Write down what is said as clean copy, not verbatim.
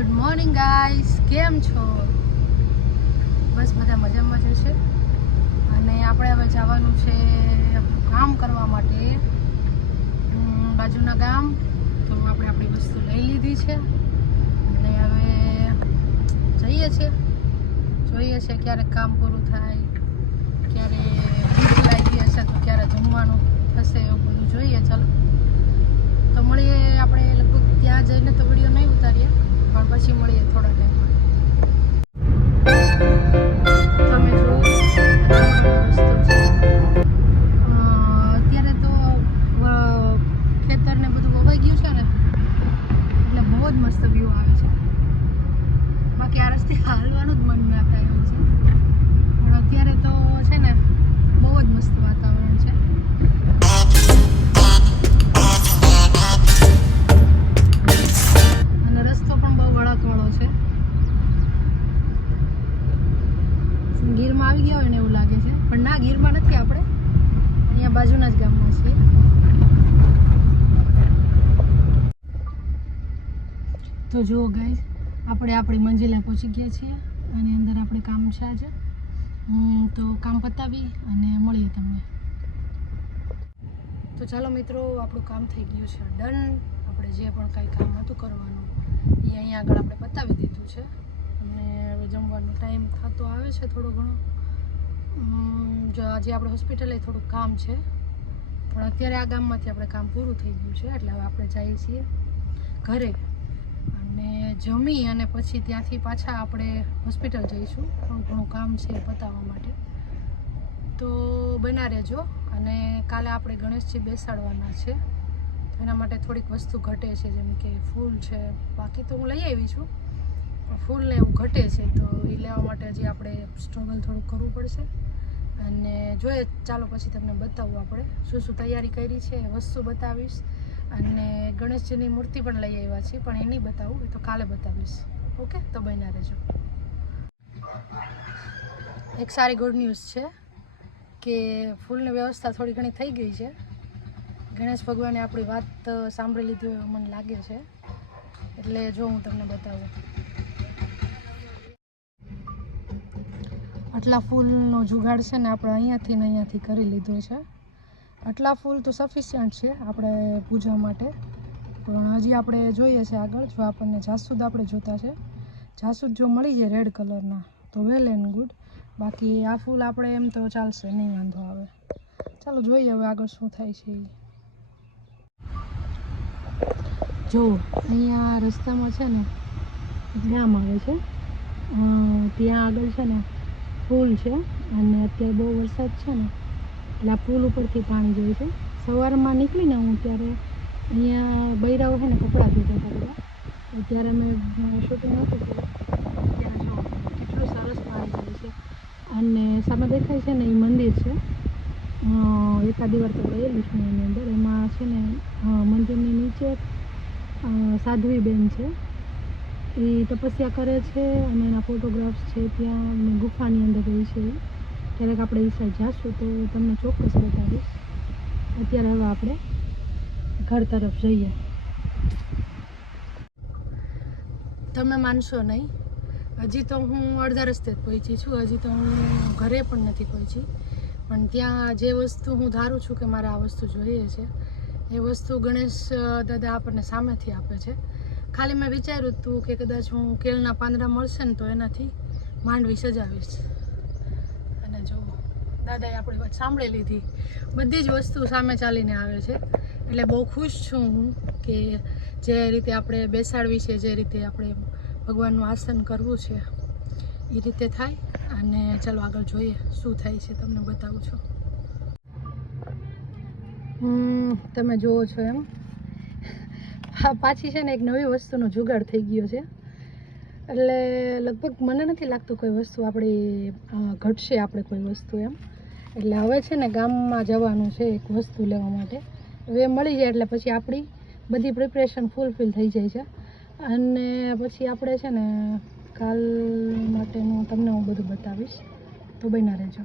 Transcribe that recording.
Good morning guys, કેમ છો? બસ બધા મજામાં જ હશે. અને આપણે હવે જવાનું છે કામ કરવા માટે બાજુના ગામ. તો આપણે આપણી વસ્તુ લઈ લીધી છે અને હવે જઈએ છીએ. જોઈએ છે ક્યારે કામ પૂરું થાય, ક્યારે ભૂખ લાગી હશે તો ક્યારે જમવાનું થશે, એવું બધું જોઈએ. ચાલો તો મળીએ. આપણે લગભગ ત્યાં જઈને તો વિડીયો નહીં ઉતારીએ, પણ પછી મળીએ થોડા ટાઈમમાં. તમે જુઓ વસ્તુ છે. અત્યારે તો ખેતરને બધું વવાઈ ગયું છે ને, એટલે બહુ જ મસ્ત વ્યૂ આવે છે. બાકી આ રસ્તે હાલવાનું જ મન ના થાય એવું છે, પણ અત્યારે તો છે ને બહુ જ મસ્ત વાતાવરણ છે. અને રસ્તો પણ બહુ વળાંકવાળો છે. ગીરમાં આવી ગયા હોય ને એવું લાગે છે, પણ ના, ગીરમાં નથી. આપણે અહીંયા બાજુના જ ગામમાં છીએ. તો જુઓ ગાઈસ, આપણે આપણી મંજિલે પહોંચી ગયા છીએ. આની અંદર આપણે કામ છે આજે. તો કામ પતાવી અને મળીએ તમને. તો ચાલો મિત્રો, આપણું કામ થઈ ગયું છે ડન. આપણે જે પણ કાંઈ કામ હતું કરવાનું એ અહીંયા આગળ આપણે પતાવી દીધું છે. અને હવે જમવાનો ટાઈમ થતો આવે છે થોડો ઘણો. જો આજે આપણે હોસ્પિટલે થોડુંક કામ છે, પણ અત્યારે આ ગામમાંથી આપણે કામ પૂરું થઈ ગયું છે. એટલે હવે આપણે જઈએ છીએ ઘરે અને જમી અને પછી ત્યાંથી પાછા આપણે હોસ્પિટલ જઈશું. થોડું ઘણું કામ છે પતાવવા માટે, તો બના રહેજો. અને કાલે આપણે ગણેશજી બેસાડવાના છે, તો એના માટે થોડીક વસ્તુ ઘટે છે, જેમ કે ફૂલ છે. બાકી તો હું લઈ આવી છું, પણ ફૂલને એવું ઘટે છે, તો એ લેવા માટે હજી આપણે સ્ટ્રગલ થોડુંક કરવું પડશે. અને જોઈએ, ચાલો પછી તમને બતાવું આપણે શું શું તૈયારી કરી છે, વસ્તુ બતાવીશ. અને ગણેશજીની મૂર્તિ પણ લઈ આવ્યા છીએ, પણ એ નહીં બતાવું, એ તો કાલે બતાવીશ. ઓકે, તો બન્યા રહેજો. એક સારી ગુડ ન્યૂઝ છે કે ફૂલની વ્યવસ્થા થોડી ઘણી થઈ ગઈ છે. ગણેશ ભગવાને આપણી વાત સાંભળી લીધી એવું મને લાગે છે. એટલે જો હું તમને બતાવું, આટલા ફૂલનો જુગાડ છે ને આપણે અહીંયાથી કરી લીધો છે. આટલા ફૂલ તો સફિશિયન્ટ છે આપણે પૂજા માટે, પણ હજી આપણે જોઈએ છે આગળ. જો આપણને જાસૂદ આપણે જોતા છે, જાસૂદ જો મળી જાય રેડ કલરના તો વેલ એન્ડ ગુડ. બાકી આ ફૂલ આપણે એમ તો ચાલશે, નહીં વાંધો આવે. ચાલો જોઈએ હવે આગળ શું થાય છે. જો અહીંયા રસ્તામાં છે ને ગામ આવે છે, ત્યાં આગળ છે ને પુલ છે. અને અત્યારે બહુ વરસાદ છે ને, એટલે આ પુલ ઉપરથી પાણી જાય છે. સવારમાં નીકળીને હું ત્યારે અહીંયા બૈરાઓ છે ને કપડાં ધોતા હતા બધા, ત્યારે મેં શૂટિંગ નહોતું કર્યું. ત્યાં જો કેટલું સરસ પાણી જાય છે. અને સામે દેખાય છે ને એ મંદિર છે. એકાદી વાર તો ગયેલું છું એની અંદર. એમાં છે ને મંદિરની નીચે સાધ્વી બેન છે, એ તપસ્યા કરે છે અને એના ફોટોગ્રાફ્સ છે ત્યાં. ગુફાની અંદર રહી છે. ક્યારેક આપણે એ સાઈડ જાશું તો તમને ચોક્કસ બતાવીશ. અત્યારે હવે આપણે ઘર તરફ જઈએ. તમે માનશો નહીં, હજી તો હું અડધા રસ્તે જ પહોંચી છું. હજી તો હું ઘરે પણ નથી પહોંચી. પણ ત્યાં જે વસ્તુ હું ધારું છું કે મારે આ વસ્તુ જોઈએ છે, એ વસ્તુ ગણેશ દાદા આપણને સામેથી આપે છે. ખાલી મેં વિચાર્યું હતું કે કદાચ હું કેળના પાંદડા મળશે ને તો એનાથી માંડવી સજાવીશ. અને જો દાદાએ આપણી વાત સાંભળી લીધી. બધી જ વસ્તુ સામે ચાલીને આવે છે. એટલે બહુ ખુશ છું હું કે જે રીતે આપણે બેસાડવી છે, જે રીતે આપણે ભગવાનનું આસન કરવું છે, એ રીતે થાય. અને ચાલો આગળ જોઈએ શું થાય છે, તમને બતાવું છું. તમે જુઓ છો એમ પાછી છે ને એક નવી વસ્તુનો જુગાડ થઈ ગયો છે. એટલે લગભગ મને નથી લાગતું કોઈ વસ્તુ આપણી ઘટશે, આપણે કોઈ વસ્તુ એમ. એટલે હવે છે ને ગામમાં જવાનું છે એક વસ્તુ લેવા માટે. હવે મળી જાય એટલે પછી આપણી બધી પ્રિપરેશન ફૂલફિલ થઈ જાય છે. અને પછી આપણે છે ને કાલ માટેનું તમને હું બધું બતાવીશ, તો બન્યા રહેજો.